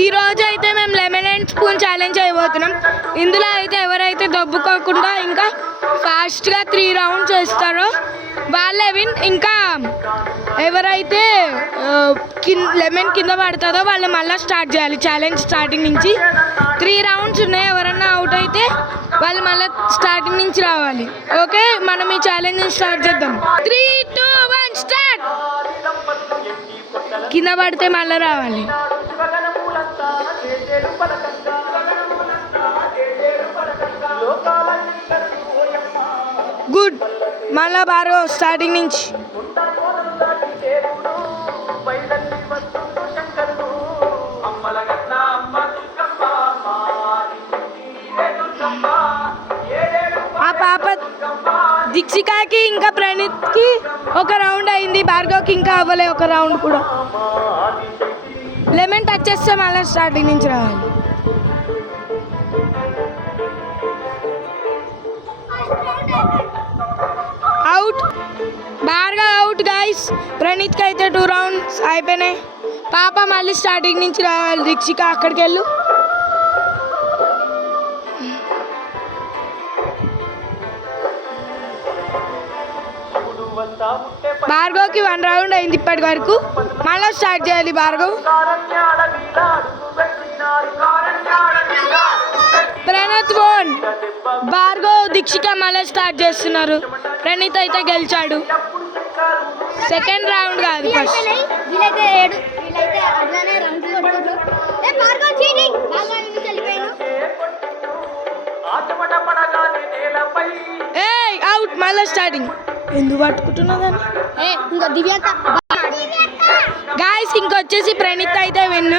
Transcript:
ఈ రోజు అయితే మేము లెమన్ అండ్ స్పూన్ ఛాలెంజ్ అయిపోతున్నాం. ఇందులో అయితే ఎవరైతే దబ్బుకోకుండా ఇంకా ఫాస్ట్గా 3 రౌండ్స్ వేస్తారో వాళ్ళే విన్. ఇంకా ఎవరైతే లెమన్ కింద పడుతుందో వాళ్ళు మళ్ళీ స్టార్ట్ చేయాలి ఛాలెంజ్ స్టార్టింగ్ నుంచి. 3 రౌండ్స్ ఉన్నాయి. ఎవరన్నా అవుట్ అయితే వాళ్ళు మళ్ళీ స్టార్టింగ్ నుంచి రావాలి. ఓకే, మనం ఈ ఛాలెంజ్ స్టార్ట్ చేద్దాం. 3, 2, 1 స్టార్ట్. కింద పడితే మళ్ళీ రావాలి. గుడ్. మళ్ళా బారో స్టార్టింగ్ నుంచి. ఆ పాప దీక్షికాకి ఇంకా ప్రణీత్కి ఒక రౌండ్ అయింది. భార్గవ్కి ఇంకా అవ్వలే ఒక రౌండ్ కూడా. లెమన్ టచ్ చేస్తే మళ్ళీ స్టార్టింగ్ నుంచి రావాలి. అవుట్. Bhargav out guys. ప్రణీత్కి అయితే 2 రౌండ్స్ అయిపోయినాయి. పాప మళ్ళీ స్టార్టింగ్ నుంచి రావాలి. దీక్షిక అక్కడికి వెళ్ళు. భార్గవ్కి 1 రౌండ్ అయింది ఇప్పటి వరకు. మళ్ళీ స్టార్ట్ చేయాలి భార్గవ్. ప్రణీత్ వన్. భార్గవ్ దీక్షిక మళ్ళీ స్టార్ట్ చేస్తున్నారు. ప్రణీత్ అయితే గెలిచాడు. సెకండ్ రౌండ్ కాదు, ఫస్ట్. ఏయ్ అవుట్. మళ్ళీ స్టార్టింగ్. ఎందుకు పట్టుకుంటున్నదని గాయస్. ఇంకొచ్చేసి ప్రణీత్ అయితే విన్.